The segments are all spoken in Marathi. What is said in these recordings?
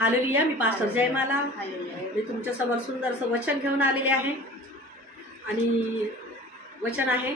हालेलुया. मी पास्टर जयमाला. मी तुमच्या समोर सुंदरसं वचन घेऊन आलेले आहे आणि वचन आहे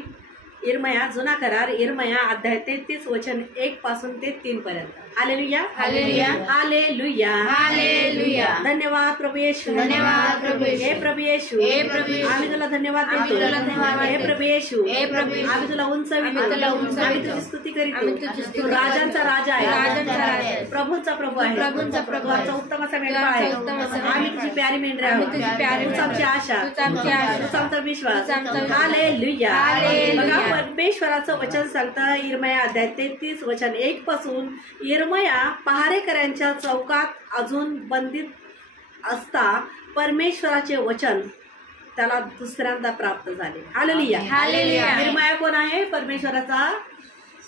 इर्मया, जुना करार, इर्मया अध्याय 33 वचन 1 पासून ते 3 पर्यंत. हालेलुया, हालेलुया, हालेलुया, हालेलुया. धन्यवाद प्रभू येशू, धन्यवाद प्रभू येशू. हे प्रभू येशू, हे प्रभू येशू. आम्ही तुला धन्यवाद आम्ही देतो. तुला धन्यवाद हे देतो. प्रभू येशू, हे प्रभू येशू. आम्ही तुला उंचावितो. आम्ही तुला उंचावितो. आम्ही तुझी स्तुती आम्ही तुझी करीतो. स्तुती तू राजांचा राजा आहे, राजांचा राजा आहे. प्रभूंचा प्रभू आहे, प्रभूंचा प्रभू तू आहे. आमचा उत्तम असा मेंढपाळ तू आहे. आमचा उत्तम असा आम्ही मेंढपाळ. तुझी प्यारी मेंढरे आम्ही आहोत. तुझी प्यारी तूच आमची आशा, तूच आमची आशा. तूच आमचा विश्वास. तूच आमचा विश्वास. हालेलुया. हालेलुया. बघा परमेश्वराचं वचन सांगतं इर्मया अध्याय 33 वचन 1 पासून. इर्मया पहारेकऱ्यांच्या चौकात अजून बंदीत असता परमेश्वराचे वचन त्याला दुसऱ्यांदा प्राप्त झाले. हालेलुया. हालेलुया. इर्मया कोण आहे? परमेश्वराचा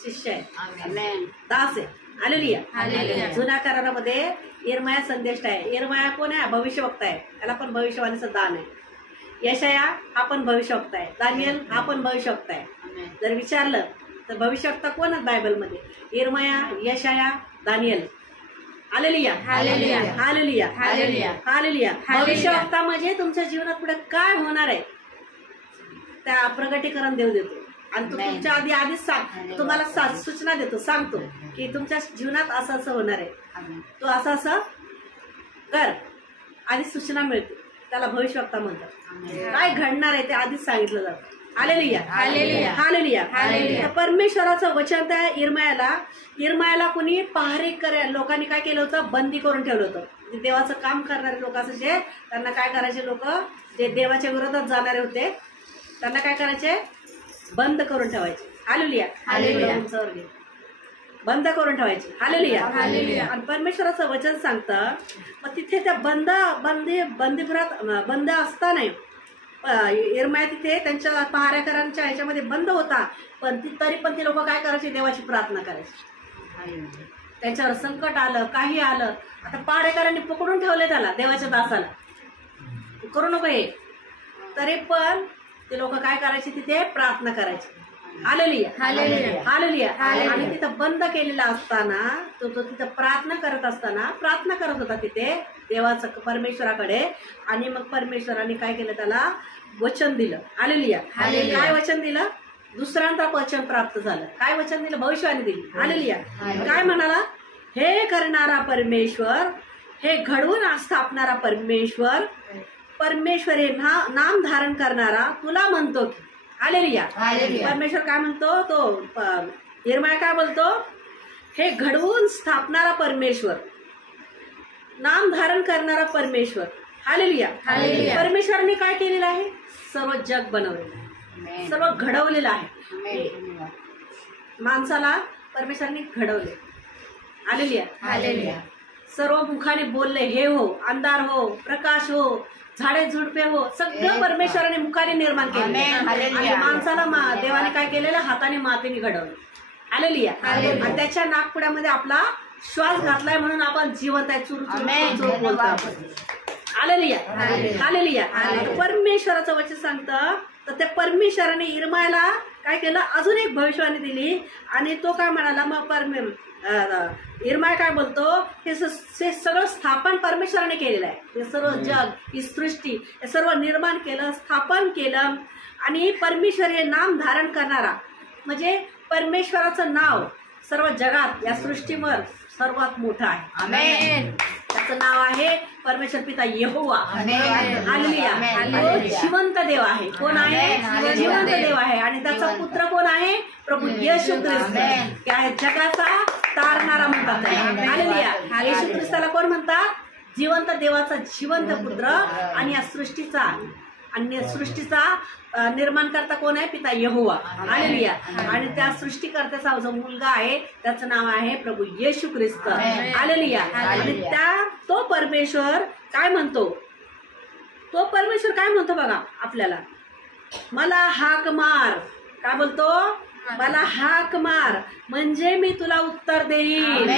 शिष्य आहे, दास आहे. हालेलुया. हालेलुया. जुन्या करारामध्ये इर्मया संदेष्ट आहे. इर्मया कोण आहे? भविष्यवक्ता आहे, त्याला पण भविष्यवाणीचं दान आहे. यशाया हा पण भविष्यवक्ता आहे. दानिएल हा पण भविष्यवक्ता आहे. जर विचारलं तर भविष्यवक्ता कोण आहेत बायबलमध्ये? इर्मया, यशाया, दानिएल. हालेलुया, हालेलुया. हालेलुया, हालेलुया. हालेलुया. हालेलुया. भविष्यवक्ता म्हणजे तुमच्या जीवनात पुढे काय होणार आहे त्या प्रगटीकरण देव देतो आणि तो तुमच्या आधीच सांग, तुम्हाला सूचना देतो, सांगतो की तुमच्या जीवनात असं असं होणार आहे, तो असं असं कर, आधी सूचना मिळते. त्याला भविष्यवक्ता म्हणतात. काय घडणार आहे ते आधीच सांगितलं जातं. हालेलुया, हालेलुया. हालेलुया. हालेलुया. परमेश्वराचं वचन त्या इर्मयाला कोणी पहारेकर लोकांनी काय केलं होतं? बंदी करून ठेवलं होतं. देवाचं काम करणारे लोक असायचे, त्यांना काय करायचे? लोक जे देवाच्या विरोधात जाणारे होते त्यांना काय करायचे? बंद करून ठेवायचे. Hallelujah, hallelujah. बंद करून ठेवायचे. Hallelujah, hallelujah. आणि परमेश्वराचं वचन सांगतं मग तिथे त्या बंदीपुरात बंद असताना इर्मया तिथे त्यांच्या पहारेकरांच्या ह्याच्यामध्ये बंद होता, पण तरी पण ते लोक काय करायचे? देवाची प्रार्थना करायची. त्यांच्यावर संकट आलं, काही आलं, आता पहारेकरांनी पकडून ठेवले त्याला, देवाच्या दासाला, करू नको हे, तरी पण ते लोक काय करायचे? तिथे प्रार्थना करायची. हालेलुया, हालेलुया. हालेलुया. हालेलुया. आणि तिथं बंद केलेला असताना तो तिथं प्रार्थना करत असताना प्रार्थना करत होता तिथे देवाचं, परमेश्वराकडे. आणि मग परमेश्वराने काय केलं? त्याला वचन दिलं. हालेलुया. हालेलुया. काय वचन दिलं? दुसऱ्यांदा वचन प्राप्त झालं. काय वचन दिलं? भविष्यवाणी दिली. हालेलुया. काय म्हणाला? हे करणारा परमेश्वर, हे घडवून स्थापणारा परमेश्वर, परमेश्वर हे नाम धारण करणारा तुला म्हणतो की. हालेलुया. हालेलुया. परमेश्वर काय म्हणतो? तो इर्मया काय बोलतो? हे घडवून स्थापणारा परमेश्वर, नाम धारण करणारा परमेश्वर. हालेलुया. हालेलुया. परमेश्वराने काय केलेलं आहे? सर्व जग बनवलेलं आहे, सर्व घडवलेलं आहे. माणसाला परमेश्वराने घडवले. हालेलुया. हालेलुया. सर्व मुखाने बोलले, हे हो, अंधार हो, प्रकाश हो, झाडे झुडपे हो, सगळं परमेश्वराने मुखाने निर्माण केलं. आणि माणसाला देवाने काय केलेलं? हाताने मातीने घडवलं. हालेलुया. आणि त्याच्या नाकपुड्यामध्ये आपला श्वास घातलाय म्हणून आपण जिवंत आहे. चुरू चुरू बोलतो आपण. Hallelujah, hallelujah. परमेश्वराचं वचन सांगतं तर त्या परमेश्वराने इर्मयाला काय केलं? अजून एक भविष्यवाणी दिली. आणि तो काय म्हणाला? मग इर्मया काय बोलतो? हे सगळं स्थापन परमेश्वराने केलेलं आहे. हे सर्व जग, ही सृष्टी, हे सर्व निर्माण केलं, स्थापन केलं. आणि परमेश्वर हे नाम धारण करणारा म्हणजे परमेश्वराचं नाव सर्व जगात या सृष्टीवर सर्वात मोठं आहे. आमेन. त्याचं नाव आहे परमेश्वर पिता यहोवा. हालेलुया. तो जिवंत देव आहे. कोण आहे? जिवंत देव आहे. आणि त्याचा पुत्र कोण आहे? प्रभू येशू ख्रिस्त. त्या जगाचा तारणारा म्हणतात. हालेलुया. येशू ख्रिस्ताला कोण म्हणतात? जिवंत देवाचा जिवंत पुत्र. आणि या सृष्टीचा निर्माण करता कोण आहे? पिता यहोवा. हालेलुया. आणि त्या सृष्टीकर्त्याचा जो मुलगा आहे त्याचं नाव आहे प्रभू येशू ख्रिस्त. हालेलुया. आणि तो परमेश्वर काय म्हणतो? तो परमेश्वर काय म्हणतो बघा आपल्याला? मला हाक मार. काय बोलतो? मला हाक मार म्हणजे मी तुला उत्तर देईन.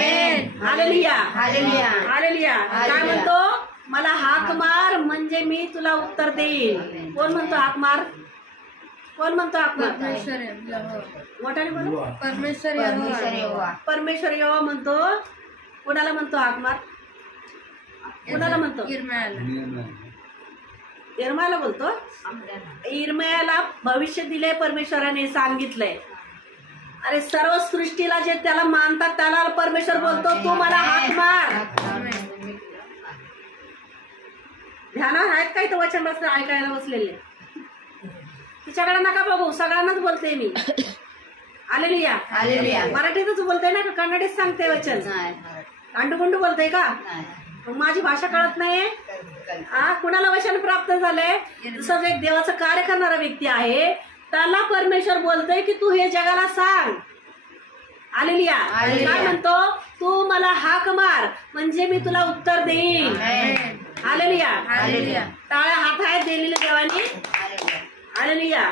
हालेलुया, हालेलुया, हालेलुया. काय म्हणतो? मला हाक मार म्हणजे मी तुला उत्तर देईन. कोण म्हणतो हाक मार? कोण म्हणतो हाक मार? मोठ्याने बोलू. परमेश्वर यहोवा. परमेश्वर यहोवा म्हणतो. कोणाला म्हणतो हाक मार? कुणाला म्हणतो? इर्मायाला बोलतो. इर्मायाला भविष्य दिले परमेश्वराने, सांगितलंय. अरे सर्व सृष्टीला जे त्याला मानतात त्याला परमेश्वर बोलतो तू मला हाक मार. ध्यानावर आहेत काही तर वचन बसले ऐकायला बसलेले. तिच्याकडे नका बघू, सगळ्यांनाच बोलते मी. हालेलुया. मराठीतच बोलते ना का कन्नडीत सांगते वचन? अंडुकुंडू बोलते का? मग माझी भाषा कळत नाहीये. कुणाला वचन प्राप्त झालंय? तसंच एक देवाचं कार्य करणारा व्यक्ती आहे, त्याला परमेश्वर बोलतोय की तू हे जगाला सांग. हालेलुया. काय म्हणतो? तू मला हाक मार म्हणजे मी तुला उत्तर देईन. हालेलुया. टाळ्या हात आहेत दिलेले देवानी. हालेलुया.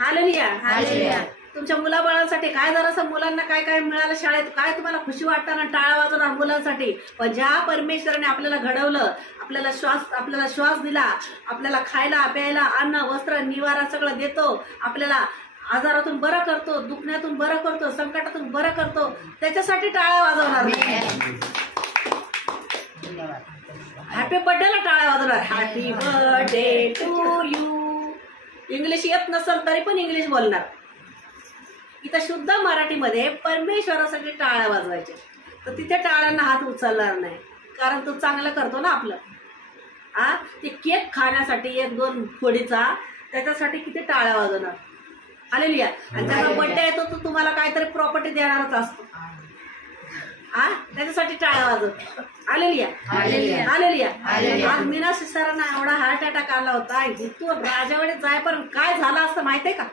हालेलुया. तुमच्या मुलाबाळांसाठी काय जरासं मुलांना काय काय मिळालं शाळेत, काय तुम्हाला खुशी वाटताना टाळ्या वाजवणार मुलांसाठी. पण ज्या परमेश्वराने आपल्याला घडवलं, आपल्याला श्वास दिला, आपल्याला खायला प्यायला अन्न वस्त्र निवारा सगळं देतो, आपल्याला आजारातून बरं करतो, दुखण्यातून बरं करतो, संकटातून बरं करतो, त्याच्यासाठी टाळ्या वाजवणार. हॅपी बर्थडेला टाळ्या वाजवणार. Happy birthday to you. English येत नसेल तरी पण इंग्लिश बोलणार. इथं शुद्ध मराठीमध्ये परमेश्वरासाठी टाळ्या वाजवायच्या. तर तिथे टाळ्यांना हात उचलणार नाही, कारण तो चांगलं करतो ना आपलं. ते केक खाण्यासाठी 1-2 फोडीचा, त्याच्यासाठी किती टाळ्या वाजवणार. हालेलुया. आणि त्याचा बर्थडे येतो तो तुम्हाला काहीतरी प्रॉपर्टी देणारच असतो. त्याच्यासाठी टाळ्या वाजवतो. हालेलुया. आज मीना सरांना एवढा हार्ट अटॅक आला होता, इथून राजावाडे जायपर्यंत काय झालं असतं माहितीये का?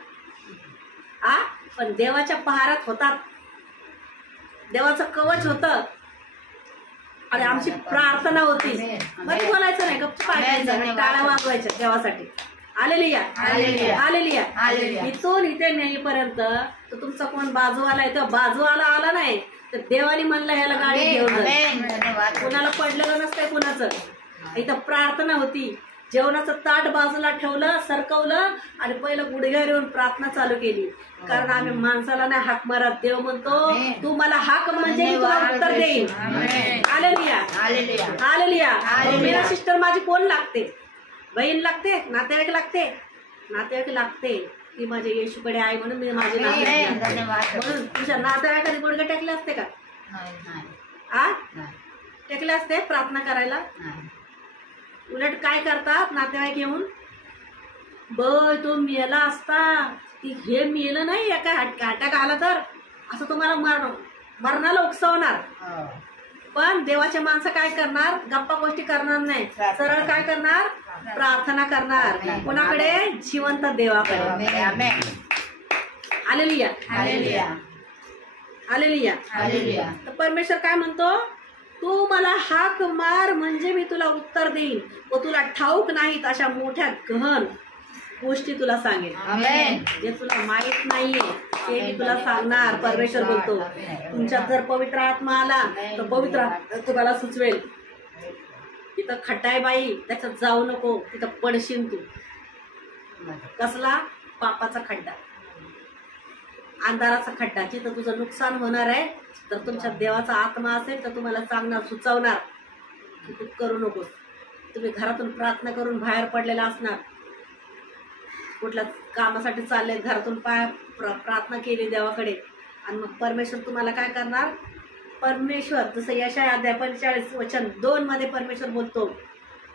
पण देवाच्या पहारात होतात, देवाचं कवच होतं आणि आमची प्रार्थना होती. मध्ये बोलायचं नाही, गप्प पाहायचं, टाळ्या वाजवायच्या देवासाठी. हालेलुया. इथून इथे नेईपर्यंत तर तुमचा कोण बाजूवाला आहे, तर बाजूवाला आला नाही तर देवानी म्हणलं ह्याला गाडी घेऊन जा. कुणाला पडलेलं नसतंय कुणाचं. इथं प्रार्थना होती. जेवणाचं ताट बाजूला ठेवलं, सरकवलं आणि पहिलं गुडघ्यावर येऊन प्रार्थना चालू केली. कारण आम्ही माणसाला नाही हाक मारत, देव म्हणतो तू मला हाक म्हणजे मी तुला उत्तर देईन. हालेलुया. मेरा सिस्टर माझी कोण लागते? बहीण लागते? नातेवाईक लागते. ती माझ्या येशूकडे आहे म्हणून मी माझे नातेवाईक. म्हणून तुझ्या नातेवाईकाने गुडघे टेकले असते का? टेकले असते प्रार्थना करायला? उलट काय करतात नातेवाईक येऊन, बय तो मेला असता, हे मेलं नाही एका अटॅक आला तर असं तुम्हाला मरणाला उकसवणार. पण देवाचे माणसं काय करणार? गप्पा गोष्टी करणार नाही, सरळ काय करणार? प्रार्थना करणार. कोणाकडे? जिवंत देवाकडे. हालेलुया. तर परमेश्वर काय म्हणतो? तू मला हाक मार म्हणजे मी तुला उत्तर देईन व तुला ठाऊक नाहीत अशा मोठ्या गहन गोष्टी तुला सांगेन. जे तुला माहित नाहीये ते मी तुला सांगणार. परमेश्वर बोलतो तुमच्यात जर पवित्र आत्मा आला तर पवित्र तुम्हाला सुचवेल. तिथं खड्डा आहे बाई, त्याच्यात जाऊ नको, तिथं पडशील तू. कसला? पापाचा खड्डा, अंधाराचा खड्डा. जिथं तुझं नुकसान होणार आहे तर तुमच्या देवाचा आत्मा असेल तर तुम्हाला सांगणार, सुचवणार की तू करू नकोस. तुम्ही घरातून प्रार्थना करून बाहेर पडलेला असणार, कुठल्या कामासाठी चालले, घरातून प्रार्थना केली देवाकडे, आणि मग परमेश्वर तुम्हाला काय करणार? परमेश्वर जसं यशाया अध्याय 45 वचन 2 मध्ये परमेश्वर बोलतो.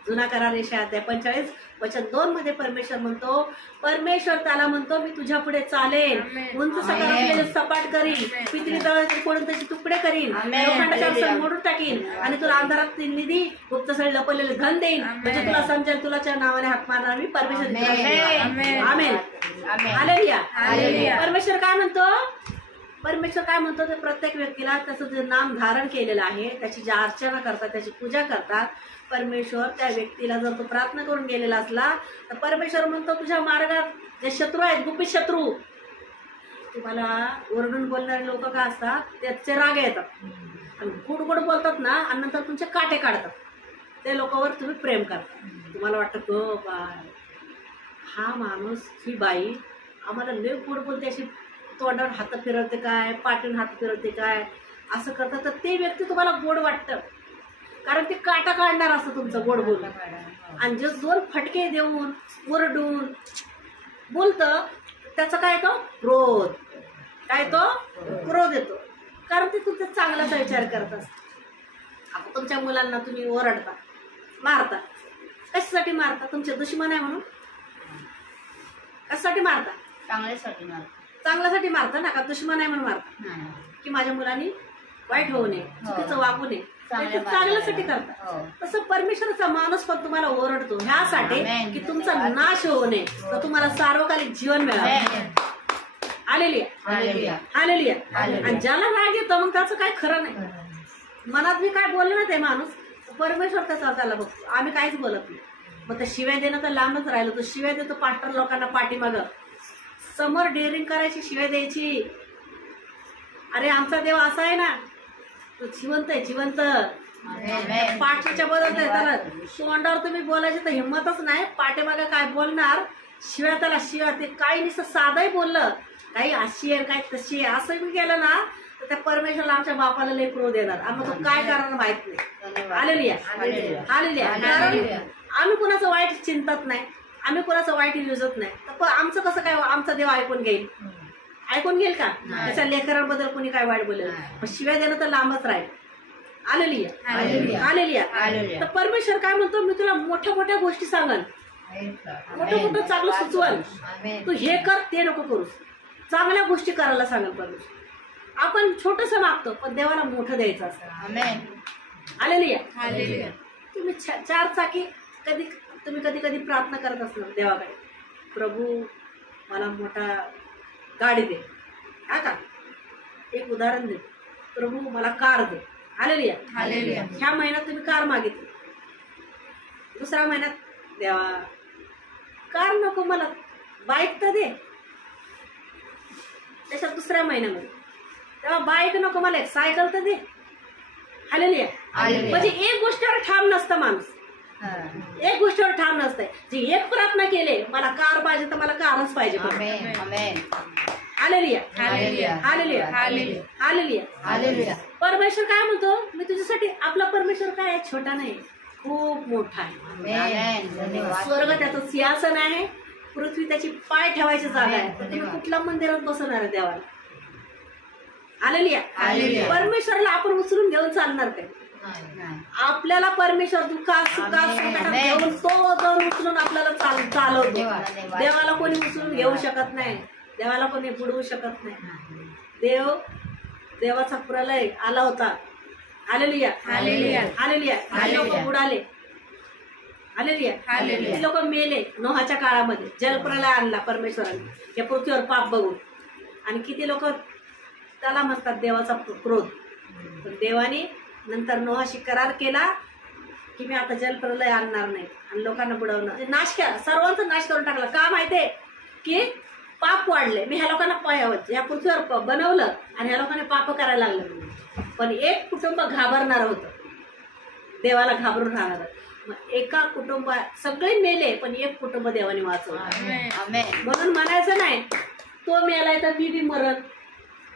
जुना करार यशाया अध्याय 45 वचन 2 मध्ये परमेश्वर म्हणतो, परमेश्वर त्याला म्हणतो मी तुझ्या पुढे चालेन, उंच सकाळ सपाट करीन, पितळी तळाचे फोडून त्याचे तुकडे करीन, लोखंडाच्या मोडून टाकीन आणि तुला अंधारात निधी गुप्तस्थळी लपवलेले धन देईन, म्हणजे तुला समजेल तुलाच्या नावाने हाक मारणार मी परमेश्वर. आमेन. हालेलुया. परमेश्वर काय म्हणतो? परमेश्वर काय म्हणतो? ते प्रत्येक व्यक्तीला त्याचं जे नाम धारण केलेलं आहे त्याची जी अर्चना करतात, त्याची पूजा करतात, परमेश्वर त्या व्यक्तीला जर तो प्रार्थना करून गेलेला असला तर परमेश्वर म्हणतो तुझ्या मार्गात जे शत्रू आहेत, गुपित शत्रू, तुम्हाला ओरडून बोलणारे लोक का असतात? त्याचे राग येतात आणि गोड गोड बोलतात ना आणि नंतर तुमचे काटे काढतात. त्या लोकांवर तुम्ही प्रेम करता. तुम्हाला वाटतं गो बाय, हा माणूस, ही बाई आम्हाला लय गोड बोलते, अशी तोंडावर हात फिरवते काय, पाठीवर हात फिरवते काय, असं करतात. तर ते व्यक्ती तुम्हाला गोड वाटतं. कारण ते काटा काढणार असतं तुमचं गोड बोलून. आणि जे 2 फटके देऊन ओरडून बोलतं त्याचा काय तो क्रोध, काय तो क्रोध येतो. कारण ते तुमचा चांगलाचा विचार करत असतात. आता तुमच्या मुलांना तुम्ही ओरडता, मारता, कशासाठी मारता? तुमचे दुश्मन आहे म्हणून? कशासाठी मारता? चांगल्यासाठी मारतो. चांगल्यासाठी मारता ना, का दुश्मन आहे म्हणून मारता? की माझ्या मुलांनी वाईट होऊ नये, चुकीचं वागू नये, चांगल्यासाठी करता. तसं परमेश्वराचा माणूस पण तुम्हाला ओरडतो ह्यासाठी की तुमचा नाश होऊ नये, तर तुम्हाला सार्वकालिक जीवन मिळावं. Hallelujah, hallelujah. आणि ज्याला राग येतो मग त्याचं काय खरं नाही. मनात मी काय बोललं ना ते माणूस, परमेश्वर त्याला बघतो. आम्ही काहीच बोलत नाही. मग ते शिव्या देणं तर लांबच राहिलो. तो शिव्या देतो पास्टर लोकांना पाठीमागं, समोर डेअरिंग करायची, शिव्या द्यायची. अरे आमचा देव असा आहे ना, तो जिवंत आहे, जिवंत. पाठीच्या बदलत आहे त्याला. तोंडावर तुम्ही बोलायची तर हिंमतच नाही. पाठीमागे काय बोलणार, शिव्या त्याला शिव्या. ते काही नुसतं साधंही बोललं, काही अशी आहे काही तशी आहे असं मी केलं ना, तर त्या परमेश्वरला आमच्या बापाला लय क्रोध देणार. आम्हाला तो काय करणार माहित नाही. Hallelujah, hallelujah. कारण आम्ही कुणाचं वाईट चिंतत नाही, आम्ही कुणाचं वाईट युजत नाही. तर आमचं कसं काय आमचा देव ऐकून घेईल? ऐकून घेईल का? त्याच्या लेकरांबद्दल कोणी काय वाईट बोलेल? पण शिव्या देणं तर लांबच राहील. Hallelujah, hallelujah. तर परमेश्वर काय म्हणतो, मी तुला मोठ्या मोठ्या गोष्टी सांगन, मोठं मोठं चांगलं सुचवल. तू हे कर ते नको करूस, चांगल्या गोष्टी करायला सांगाल परमेश्वर. आपण छोटस मागतो पण देवाला मोठं द्यायचं असतं. हालेलुया. तुम्ही 4 चाकी कधी कधी प्रार्थना करत असणार देवाकडे, प्रभू मला मोठा गाडी दे. हा का? एक उदाहरण दे, प्रभू मला कार दे. हालेलुया. ह्या महिन्यात तुम्ही कार मागितली, दुसऱ्या महिन्यात देवा कार नको मला, बाईक तर दे. त्याच्यात दुसऱ्या महिन्यामध्ये तेव्हा बाईक नको मला, एक सायकल तर दे. हालेलुया. म्हणजे एक गोष्टीवर ठाम नसतं माणूस, एक गोष्टीवर ठाम नसतंय. जी एक प्रार्थना केली, मला कार पाहिजे तर मला कारच पाहिजे. हालेलुया, हालेलुया, हालेलुया. परमेश्वर काय म्हणतो, मी तुझ्यासाठी, आपला परमेश्वर काय आहे, छोटा नाही, खूप मोठा आहे. स्वर्ग त्याचं सिंहासन आहे, पृथ्वी त्याची पाय ठेवायची जागा आहे. तर तुम्ही कुठल्या मंदिरात बसवणार आहे देवाला? हालेलुया. परमेश्वरला आपण उचलून घेऊन चालणार काय? आपल्याला परमेश्वर दुःखात सुखात संकटात घेऊन तो जाऊन उचलून आपल्याला चालवतो. देवाला कोणी उचलून घेऊ शकत नाही, देवाला कोणी बुडवू शकत नाही. देवाचा प्रलय आला होता. Hallelujah, hallelujah. लोक बुडाले. हालेलुया. लोक मेले नोहाच्या काळामध्ये. जलप्रलय आणला परमेश्वराने या पृथ्वीवर पाप बघून. आणि किती लोक त्याला म्हणतात देवाचा क्रोध. पण देवाने नंतर नोहाशी करार केला की मी आता जलप्रलय आणणार नाही आणि लोकांना बुडवणार, नाश केला, सर्वांचा नाश करून टाकला. का माहितीये की पाप वाढले. मी ह्या लोकांना या पृथ्वीवर बनवलं आणि ह्या लोकांनी पाप करायला लागलं. पण एक कुटुंब घाबरणार होतं, देवाला घाबरून राहणार. मग एका कुटुंबात सगळे मेले पण एक कुटुंब देवाने वाचवलं. म्हणून म्हणायचं नाही तो मेलाय तर मी बी मरण,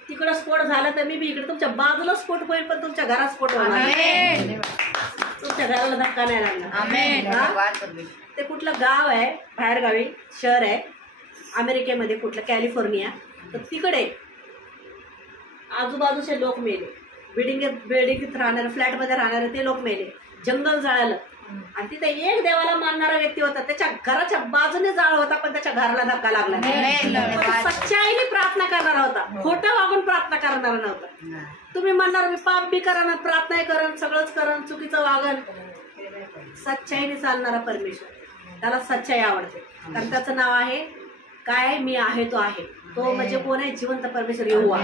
तिकडं स्फोट झाला तर मी बी इकडे, तुमच्या बाजूला स्फोट होईल पण तुमच्या घरात स्फोट होणार, तुमच्या घराला धक्का नाही लागणार. ते कुठलं गाव आहे, बाहेर गावी शहर आहे अमेरिकेमध्ये, कुठलं कॅलिफोर्निया, तर तिकडे आजूबाजूचे लोक मेले. बिल्डिंगीत राहणारे, फ्लॅटमध्ये राहणारे ते लोक मेले. जंगल जळालं आणि तिथे एक देवाला मानणारा व्यक्ती होता, त्याच्या घराच्या बाजूने जाळ होता पण त्याच्या घराला धक्का लागला. सच्चाईने प्रार्थना करणारा होता, खोटं वागून प्रार्थना करणारा नव्हता. तुम्ही म्हणणार मी पाप बी करण, प्रार्थना करण, सगळंच करण, चुकीचं वागण. सच्चाईने चालणारा परमेश्वर, त्याला सच्चाई आवडते. कारण त्याचं नाव आहे काय, मी आहे तो आहे. तो म्हणजे कोण आहे, जिवंत परमेश्वर येहूवा.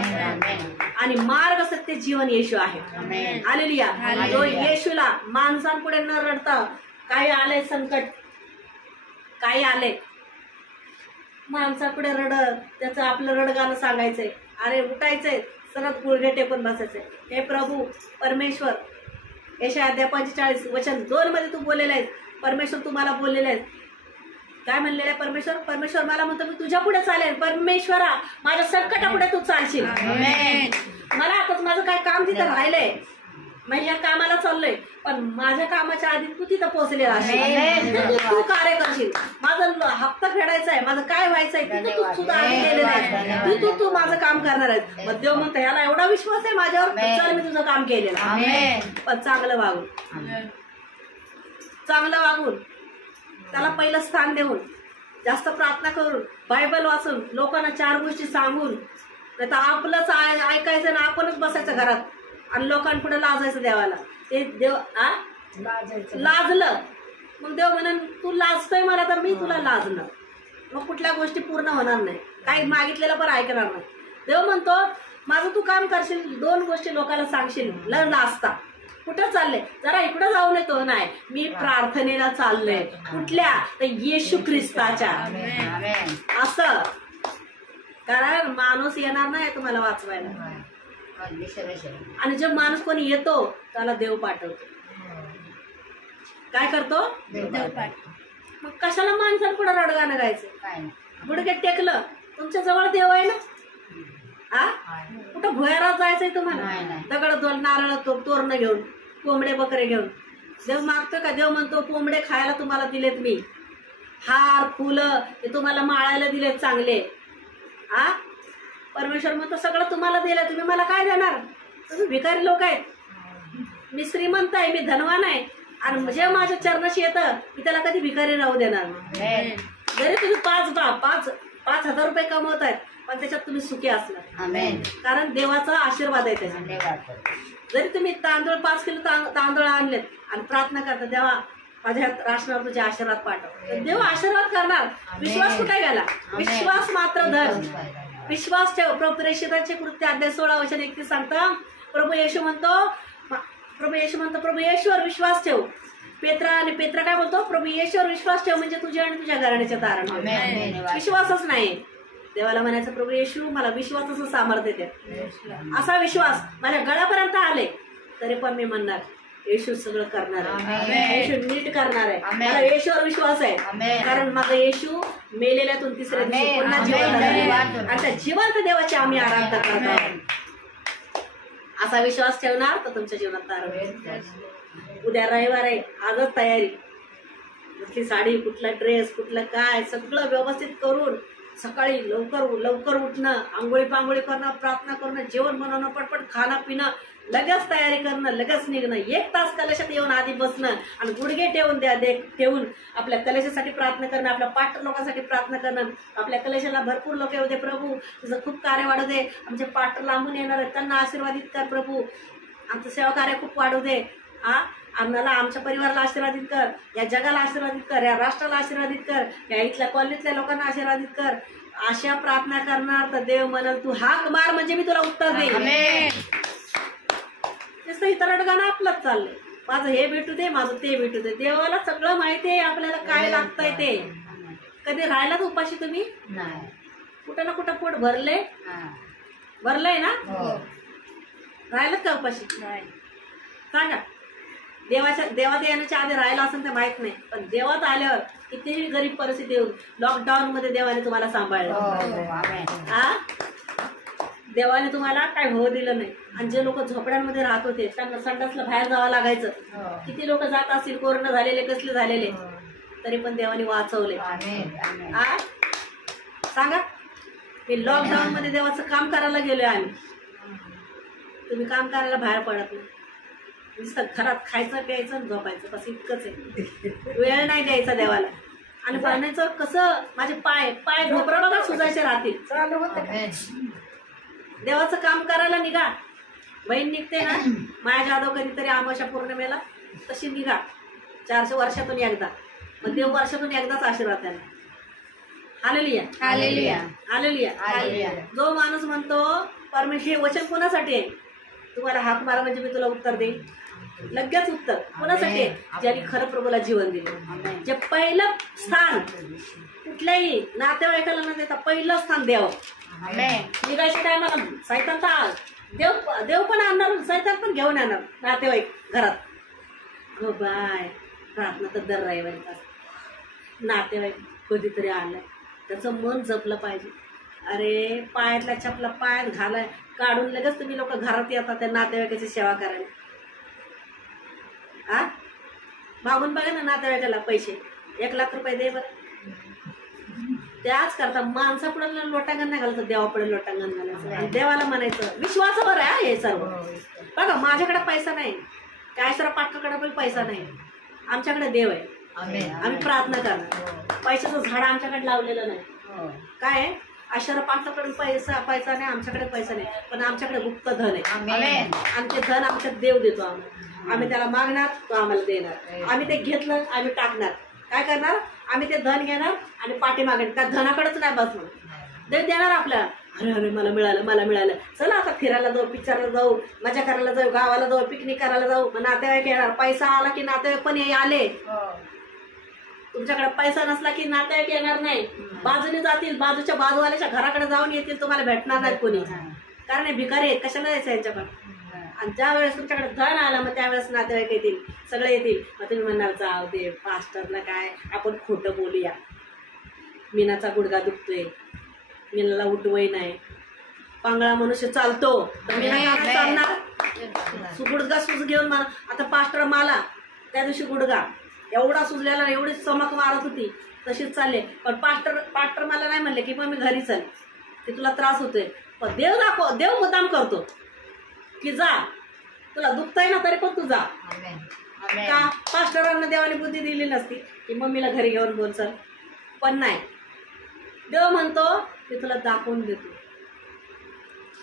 आणि मार्ग सत्य जीवन येशू आहे. हालेलुया. जो येशूला माणसांपुढे न रडता, काही आले संकट, काही आले माणसापुढे रडत, त्याचं आपलं रडगाणं सांगायचंय. अरे उठायचंय, सरळ गुडघे टेकून बसायचंय. हे प्रभू परमेश्वर, यशाया 45 वचन 2 मध्ये तू बोललेला आहेस. परमेश्वर तुम्हाला बोललेला आहे. काय म्हणलेलं आहे परमेश्वर? परमेश्वर मला म्हणतो मी तुझ्या पुढे चालेल. परमेश्वरा माझ्या संकटापुढे तू चालशील. मला आताच माझं काय काम तिथं राहिलंय, मी ह्या कामाला चाललोय, पण माझ्या कामाच्या आधी तू तिथं पोहोचलेला असेल, तू कार्य करशील, माझा हप्ता फेडायचा आहे, माझं काय व्हायचंय तिथं तू सुद्धा आधी गेलेलं आहे, तू माझं काम करणार आहे. मग देव म्हणतो ह्याला एवढा विश्वास आहे माझ्यावर, चल मी तुझं काम केलेलं आहे. पण चांगलं वागून त्याला पहिलं स्थान देऊन, जास्त प्रार्थना करून, बायबल वाचून, लोकांना 4 गोष्टी सांगून, नाही तर आपलंच ऐकायचं ना आपणच बसायचं घरात आणि लोकांपुढे लाजायचं देवाला. ते देव लाजलं मग देव म्हणून तू लाजतोय मला तर मी तुला लाजणार, मग कुठल्या गोष्टी पूर्ण होणार नाही, काही मागितलेलं पण ऐकणार नाही. देव म्हणतो माझं तू काम करशील, 2 गोष्टी लोकांना सांगशील, लाजता कुठं चाललंय, जरा इकडं जाऊन येतो, नाही मी प्रार्थनेला चाललोय, कुठल्या तर येशू ख्रिस्ताच्या. असं कारण माणूस येणार नाही तुम्हाला वाचवायला, आणि जर माणूस कोणी येतो त्याला देव पाठवतो. काय करतो मग कशाला माणसाला पुढे रडगाणं गायचं, गुडघे टेकलं, तुमच्या जवळ देव आहे ना. कुठं भुयारात जायचंय तुम्हाला, दगड दोन नारळ तोरणं घेऊन, कोंबडे बकरे घेऊन देव मागतो का? देव म्हणतो कोंबडे खायला तुम्हाला दिलेत मी, हार फुलं हे तुम्हाला माळायला दिलेत चांगले. परमेश्वर म्हणतो सगळं तुम्हाला दिलं, तुम्ही मला काय देणार? तुम्ही भिकारी लोक आहेत, मी श्रीमंत आहे, मी धनवान आहे, आणि जे माझ्या चरणाशी येतं मी त्याला कधी भिकारी राहू देणार नाही. जरी तुम्ही 5,000 रुपये कमवत आहेत पण त्याच्यात तुम्ही सुखी असणार, कारण देवाचा आशीर्वाद आहे त्याच्यात. जरी तुम्ही तांदूळ 5 किलो तांदूळ आणलेत आणि प्रार्थना करता देवा माझ्या राष्ट्रावर तुझे आशीर्वाद पाठव, तर देव आशीर्वाद करणार. विश्वास कुठे गेला? विश्वास मात्र धन, विश्वास ठेव. प्रेषितांचे कृत्य अध्याय 16:31 सांगता प्रभू येशू म्हणतो प्रभू येशूवर विश्वास ठेव. पेत्रा काय बोलतो? प्रभू येशूवर विश्वास ठेव म्हणजे तुझ्या आणि तुझ्या घराण्याच्या तारण. विश्वासच नाही. देवाला म्हणायचं प्रभू येशू मला विश्वासाचं सामर्थ्य दे. असा विश्वास माझ्या गळ्यापर्यंत आले तरी पण मी म्हणणार येशू सगळं करणार आहे, येशू नीट करणार आहे. मला येशूवर विश्वास आहे, कारण माझा येशू मेलेल्यातून तिसऱ्या दिवशी पुन्हा जिवंत झाले आणि त्या जिवंत देवाची आम्ही आराधना करतो. असा विश्वास ठेवणार तर तुमच्या जीवनात तारण. उद्या रविवार आहे, आजच तयारी, कुठली साडी, कुठला ड्रेस, कुठलं काय सगळं व्यवस्थित करून सकाळी लवकर उठणं, आंघोळी पांघोळी करणं, प्रार्थना करणं, जेवण बनवणं, पटपट खाणं पिणं, लगेच तयारी करणं, लगेच निघणं. 1 तास कलशात येऊन आधी बसणं आणि गुडघे ठेवून आपल्या कलशासाठी प्रार्थना करणं, आपल्या पाठ लोकांसाठी प्रार्थना करणं. आपल्या कलशाला भरपूर लोक येऊ दे प्रभू, तुझं खूप कार्य वाढू दे. आमचे पाठ लांबून येणार आहेत त्यांना आशीर्वादित कर प्रभू, आमचं सेवा कार्य खूप वाढू दे. आम्हाला, आमच्या परिवाराला आशीर्वादित कर, या जगाला आशीर्वादित कर, या राष्ट्राला आशीर्वादित कर, या इथल्या कॉलनीतल्या लोकांना आशीर्वादित कर. अशा प्रार्थना करणार तर देव म्हणाल तू हाक मार म्हणजे मी तुला उत्तर देईन. इथं रडगाणं आपलंच चाललंय, माझं हे भेटू दे, माझं ते भेटू दे. देवाला सगळं माहिती आहे आपल्याला काय लागतंय ते. कधी राहिलात उपाशी तुम्ही? कुठं ना कुठं पोट भरलंय ना? राहिलात का उपाशी? सांगा. देवात येण्याच्या आधी राहिला असेल तर माहित नाही, पण देवात आल्यावर कितीही गरीब परिस्थिती येऊन लॉकडाऊन मध्ये देवाने तुम्हाला सांभाळलं. देवाने तुम्हाला काय होऊ दिलं नाही. आणि जे लोक झोपड्यांमध्ये राहत होते त्यांना संडासला बाहेर जावं लागायचं, किती लोक जात असतील, कोरोना झालेले कसले झालेले, तरी पण देवाने वाचवले. सांगा. मी लॉकडाऊन मध्ये देवाचं काम करायला गेलोय आम्ही. तुम्ही काम करायला बाहेर पडत नाही, नुसतं घरात खायचं प्यायचं झोपायचं, बस इतकंच आहे. वेळ नाही द्यायचा देवाला. आणि पाण्याचं कसं माझे पाय झोपरा बघा सुजायचे राहतील. देवाचं काम करायला निघा. बहीण निघते ना माया जाधव कधीतरी अमावस्या पौर्णिमेला, तशी निघा 400 वर्षातून एकदा. मग देव वर्षातून एकदाच आशीर्वाद द्यायला. हालेलुया, हालेलुया, हालेलुया. जो माणूस म्हणतो परमेश्वर वचन कोणासाठी आहे? तुम्हाला हाक मारा म्हणजे मी तुला उत्तर देईन, लगेच उत्तर. कोणासाठी? ज्यांनी खरं प्रभूला जीवन दिलं. जे पहिलं स्थान कुठल्याही नातेवाईकाला न देता पहिलं स्थान द्यावं. निघायच्या टायमाला सैतानचा देव पण आणणार, सैतान पण घेऊन येणार नातेवाईक घरात. हो बाय, प्रार्थना तर दर रविवारी. नातेवाईक कधीतरी आलाय त्याचं मन जपलं पाहिजे. अरे पायातल्या चपला पायात घालाय काढून लगेच तुम्ही लोक घरात येतात त्या नातेवाईकाची सेवा करायला. हा मागून बघा ना नातेवाईकाला पैसे 1 लाख रुपये दे बरं. त्याच करता माणसा पुढे लोटांगण नाही घालायचं, देवा पुढे लोटांगण घालायचं आणि देवाला म्हणायचं विश्वासावर आहे हे सर्व. बघा माझ्याकडे पैसा नाही, काय पाटकाकडे पण पैसा नाही, आमच्याकडे देव आहे. आम्ही प्रार्थना करणार. पैशाचं झाड आमच्याकडे लावलेलं नाही. काय आहे आश्चर्य पाटकाकडे पैसा नाही, आमच्याकडे पैसा नाही, पण आमच्याकडे गुप्त धन आहे. आणि ते धन आमच्यात देव देतो. आम्ही त्याला मागणार, तो आम्हाला देणार. आम्ही ते घेतलं, आम्ही टाकणार. काय करणार, आम्ही ते धन घेणार आणि पाठी मागणार. त्या धनाकडेच नाही बसणार, देव देणार आपल्याला. अरे अरे मला मिळालं, चला आता फिरायला जाऊ, पिक्चरला जाऊ, मजा करायला जाऊ, गावाला जाऊ, पिकनिक करायला जाऊ. मग नातेवाईक येणार, पैसा आला की नातेवाईक पण आले. तुमच्याकडे पैसा नसला की नातेवाईक येणार नाही, बाजूने जातील, बाजूच्या बाजूवाल्याच्या घराकडे जाऊन येतील, तुम्हाला भेटणार नाही कोणी. कारण हे भिकारी आहेत, कशाला जायचं यांच्याकडे. आणि ज्या वेळेस तुमच्याकडे धन आलं मग त्यावेळेस नातेवाईक येतील, सगळे येतील. मग तुम्ही म्हणणार जाऊ दे पास्टरला काय, आपण खोटं बोलूया, मीनाचा गुडघा दुखतोय, मीनाला उठवय नाही. पांगळा मनुष्य चालतो तर मीना काय चालणार, गुडघा सूज घेऊन मला. आता पास्टर मला त्या दिवशी गुडघा एवढा सुजलेला, एवढी चमक मारत होती, तशीच चालले. पण पास्टर मला नाही म्हणले की मग मी घरी चल, की तुला त्रास होतोय. पण देव मुद्दाम करतो की जा, तुला दुखतंय ना तरी पण तू जा. का पास्टरांना देवाने बुद्धी दिली नसती की मम्मीला घरी घेऊन बोल चल, पण नाही, देव म्हणतो की तुला दाखवून देतो,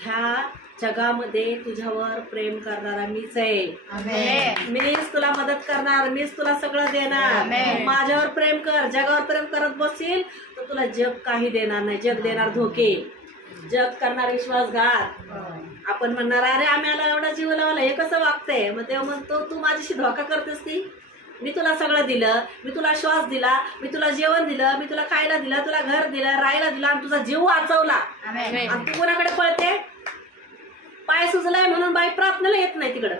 ह्या जगामध्ये तुझ्यावर प्रेम करणारा मीच आहे. मीच तुला मदत करणार, मीच तुला सगळं देणार. माझ्यावर प्रेम कर, जगावर प्रेम करत बसशील तर तुला जग काही देणार नाही. जग देणार धोके, जग करणार विश्वासघात. आपण म्हणणार अरे आम्हाला एवढा जीव लावला, हे कसं वागतंय. मग तेव्हा म्हणतो तू माझ्याशी धोका करतेस ती. मी तुला सगळं दिलं, मी तुला श्वास दिला, मी तुला जेवण दिलं, मी तुला खायला दिलं, तुला घर दिलं, राहायला दिलं आणि तुझा जीव वाचवला. आणि तू कोणाकडे पळते, पाय सुजलाय म्हणून बाई प्रार्थनेला येत नाही तिकडं.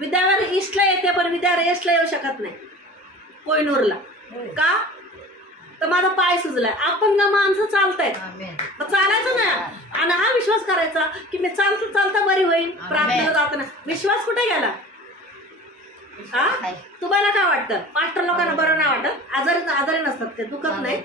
विद्यावर ईस्टला येते पण विद्यावर ईस्टला येऊ शकत नाही कोयनूरला. का तर माझा पाय सुजलाय. आपण ना माणसं चालतायत, मग चालायचं ना आणि हा विश्वास करायचा की मी चालता चालता बरी होईल. प्रार्थनेला जाताना विश्वास कुठे गेला. तुम्हाला काय वाटतं पास्टर लोकांना बरं नाही वाटत, आजारी नसतात ते, दुखत नाही.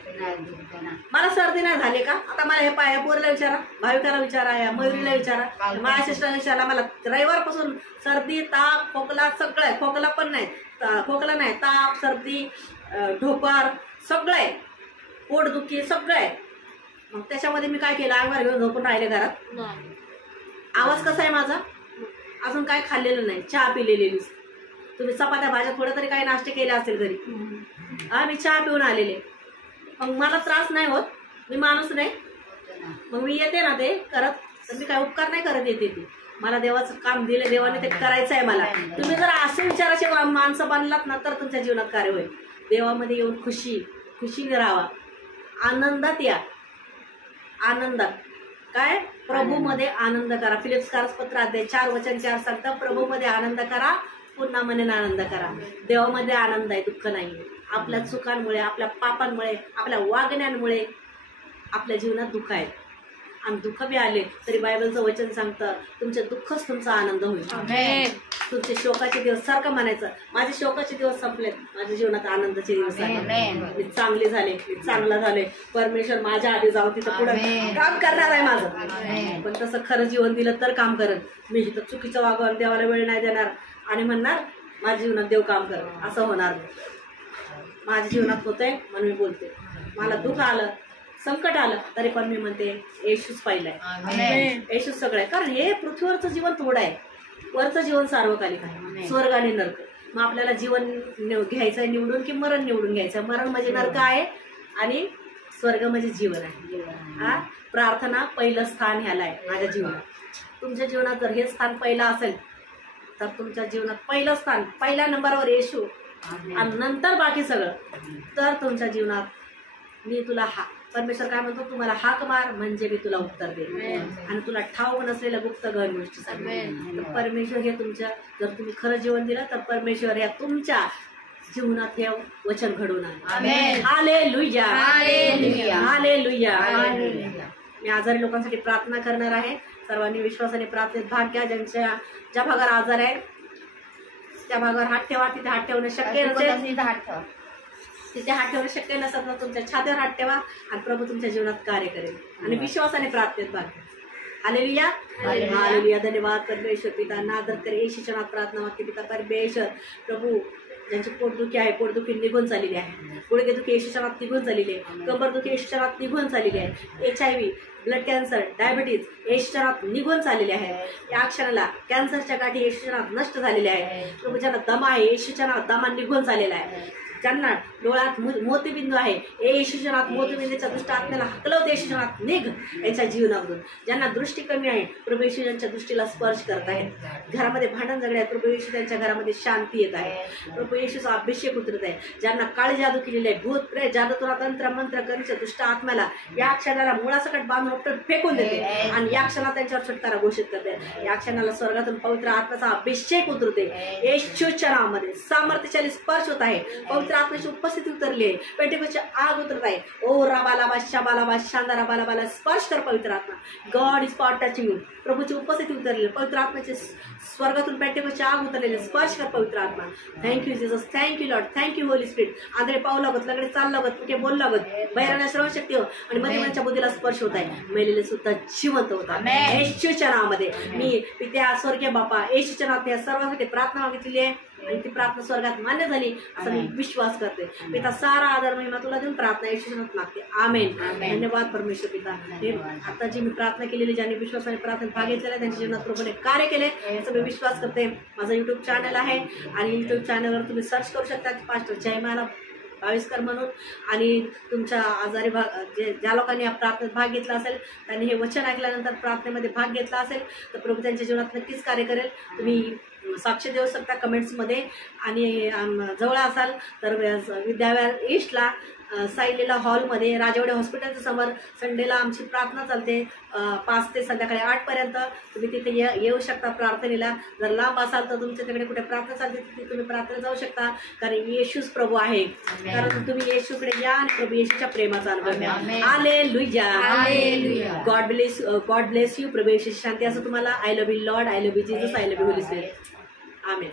मला सर्दी नाही झाली का, आता मला हे पाय पोरीला विचारा, भाविकाला विचारा, या मयुरीला विचारा, माझ्या सिस्टरला विचारा. मला रविवारपासून सर्दी, ताप, खोकला सगळं आहे. खोकला पण नाही, खोकला नाही, ताप, सर्दी, ढोपर सगळं आहे, पोटदुखी सगळं आहे. मग त्याच्यामध्ये मी काय केलं, अंगावर घेऊन झोपून राहिले घरात. आवाज कसा आहे माझा, अजून काय खाल्लेलं नाही, चहा पिलेली. तुम्ही चपात्या भाज्या थोडं तरी काही नाश्ते केले असेल घरी. मी चहा पिऊन आलेले. मग मला त्रास नाही होत, मी माणूस नाही. मग मी येते ना ते करत, तर मी काय उपकार नाही करत येते ती. मला देवाचं काम दिले, देवाने ते करायचं आहे मला. तुम्ही जर असे विचाराचे माणसं बांधलात ना तर तुमच्या जीवनात कार्य होईल. देवामध्ये येऊन खुशीने राहावा, आनंदात या. आनंदात काय, प्रभूमध्ये आनंद करा. फिलिप्सकारास पत्र अध्याय 4:4 सांगतं, प्रभूमध्ये आनंद करा, पुन्हा मनाने आनंद करा. देवामध्ये आनंद आहे, दुःख नाही. आपल्या चुकांमुळे, आपल्या पापांमुळे, आपल्या वागण्यांमुळे आपल्या जीवनात दुःख आहे. आणि दुःख बी आले तरी बायबलचं वचन सांगतं तुमचे दुःखच तुमचा आनंद होईल. तुमचे शोकाचे दिवस, सारखं म्हणायचं माझे शोकाचे दिवस संपलेत, माझ्या जीवनात आनंदाचे दिवस आहे. मी चांगले झाले, मी चांगला झाले. परमेश्वर माझ्या आधी जाऊ तिथं पुढे काम करणार आहे माझं. पण तसं खरं जीवन दिलं तर काम करेल. मी इथं चुकीचं वागवून देवाला वेळ नाही देणार आणि म्हणणार माझ्या जीवनात देव काम कर, असं होणार नाही. माझ्या जीवनात होतंय म्हणून मी बोलते. मला दुःख आलं, संकट आलं तरी पण मी म्हणते येशूच पाहिलाय, येशूच सगळं आहे. कारण हे पृथ्वीवरचं जीवन थोडं आहे, वरचं जीवन सार्वकालिक आहे, स्वर्ग आणि नरक. मग आपल्याला जीवन घ्यायचंय निवडून की मरण निवडून घ्यायचं. मरण म्हणजे नरक आहे आणि स्वर्ग म्हणजे जीवन आहे. प्रार्थना पहिलं स्थान ह्याला आहे माझ्या जीवनात. तुमच्या जीवनात जर हे स्थान पहिलं असेल तर तुमच्या जीवनात पहिलं स्थान, पहिल्या नंबरवर येशू आणि नंतर बाकी सगळं. तर तुमच्या जीवनात मी तुला परमेश्वर काय म्हणतो, तुम्हाला हाक मार म्हणजे मी तुला उत्तर देईन आणि तुला ठाऊक नसलेल्या गुप्त गहन गोष्टी सांगेन. परमेश्वर हे तुमच्या, जर तुम्ही खरं जीवन दिलं तर परमेश्वर या तुमच्या जीवनात हे वचन घडवून आणेल. Hallelujah, hallelujah. मी आजारी लोकांसाठी प्रार्थना करणार आहे. सर्वांनी विश्वासाने प्रार्थनेत भाग घ्या. ज्या भागावर आजार आहे त्या भागावर हात ठेवा. तिथे हात ठेवणं शक्य नसेल, इथं हात ठेवा. तिथे हात ठेवणं शक्य नसत ना तुमच्या छातीवर हात ठेवा आणि प्रभू तुमच्या जीवनात कार्य करेल आणि विश्वासाने प्रार्थनेत भाग घ्या. Hallelujah, hallelujah. धन्यवाद परमेश्वर पिता. नादर कर येशूच्या नावात प्रार्थना मागते पिता परमेश्वर. प्रभू ज्यांची पोटदुखी आहे, पोटदुखी निघून चाललेली आहे, गुडघेदुखी येशूच्या नावात निघून झालेली आहे, कंबरदुखी येशूच्या नावात निघून झालेली आहे, HIV, ब्लड कॅन्सर, डायबिटीज येशूच्या नावात निघून चाललेली आहे. या क्षणाला कॅन्सरच्या गाठी येशूच्या नावात नष्ट झालेल्या आहे. प्रभू ज्यांना दमा आहे येशूच्या नावात दमा निघून झालेला आहे. ज्यांना डोळ्यात मोतीबिंदू आहे येशूच्या नावात मोतीबिंदूच्या दुष्ट आत्म्याला हकलवते येशूच्या नावात निघ यांच्या जीवनामधून. ज्यांना दृष्टी कमी आहे प्रभू येशू त्यांच्या दृष्टीला स्पर्श करत आहेत. घरामध्ये भांडण झगडे आहेत प्रभू येशू त्यांच्या घरामध्ये शांती येत आहे. प्रभू येशूचा अभिषेक उतरत आहे. ज्यांना काळी जादू केलेली आहे, भूत प्रेत जादूतुरा तंत्र मंत्र करीच्या दुष्ट आत्म्याला या क्षणाला मुळासकट बांधून उपटून फेकून देते आणि या क्षणात त्यांच्यावर छुटकारा घोषित करते. या क्षणाला स्वर्गातून पवित्र आत्म्याचा अभिषेक उतरते येशूच्या नावामध्ये. सामर्थ्यशाली स्पर्श होत आहे. पवित्र आत्म्याची उपस्थिती उतरली आहे. पेंटिकोसची आग उतरत आहे. ओ राबालाबा शाबालाबा शांदा बालाबाला स्पर्श कर पवित्र आत्मा. God is power touching you. प्रभूची उपस्थिती उतरली. पवित्र आत्म्याचे स्वर्गातून पेंटिकोसची आग उतरलेली. स्पर्श कर पवित्र आत्मा. Thank you Jesus, thank you Lord, thank you Holy Spirit. आंधळे पाहू लागत, लगडे चाल लागत, कुठे बोल लागत, बहिराण्या श्रवण शक्ती हो आणि मध्यमांच्या बुद्धीला स्पर्श होत आहे. मेलेले सुद्धा जिवंत होतात येशूच्या नावामध्ये. मी पित्या स्वर्गीय बापा येशूच्या नावात या सर्वांसाठी प्रार्थना मागितलेली आहे आणि ती प्रार्थना स्वर्गात मान्य झाली असा मी विश्वास करते. पिता सारा आदर महिमा तुला देऊन प्रार्थना येशूच्या नावात मागते. आमेन. धन्यवाद परमेश्वर पिता. हे आता जी मी प्रार्थना केलेली, ज्यांनी विश्वासाने प्रार्थनेत भाग घेतलेला त्यांच्या जीवनात प्रभूने कार्य केले याचा मी विश्वास करते. माझं युट्यूब चॅनल आहे आणि युट्यूब चॅनलवर तुम्ही सर्च करू शकता पास्टर जयमाला भाविस्कर म्हणून. आणि तुमच्या आजारी ज्या लोकांनी या प्रार्थनेत भाग घेतला असेल त्यांनी हे वचन ऐकल्यानंतर प्रार्थनेमध्ये भाग घेतला असेल तर प्रभू त्यांच्या जीवनात नक्कीच कार्य करेल. तुम्ही साक्ष देऊ शकता कमेंट्समध्ये. आणि जवळ असाल तर विद्याविहार ईस्टला साईलीला हॉलमध्ये राजवाडे हॉस्पिटलच्या समोर संडेला आमची प्रार्थना चालते 5 ते संध्याकाळी 8 पर्यंत. तुम्ही तिथे येऊ शकता प्रार्थनेला. जर लांब असाल तर तुमच्या तिकडे कुठे प्रार्थना चालते तिथे तुम्ही प्रार्थना जाऊ शकता. कारण येशूच प्रभू आहे. कारण तुम्ही येशूकडे या आणि प्रभू येशूच्या प्रेमाचा अनुभव घ्या. हालेलुया. God bless you. प्रभू येशूची शांती असं तुम्हाला. I love you Lord, I love you Jesus, I love you Holy Spirit. Amen.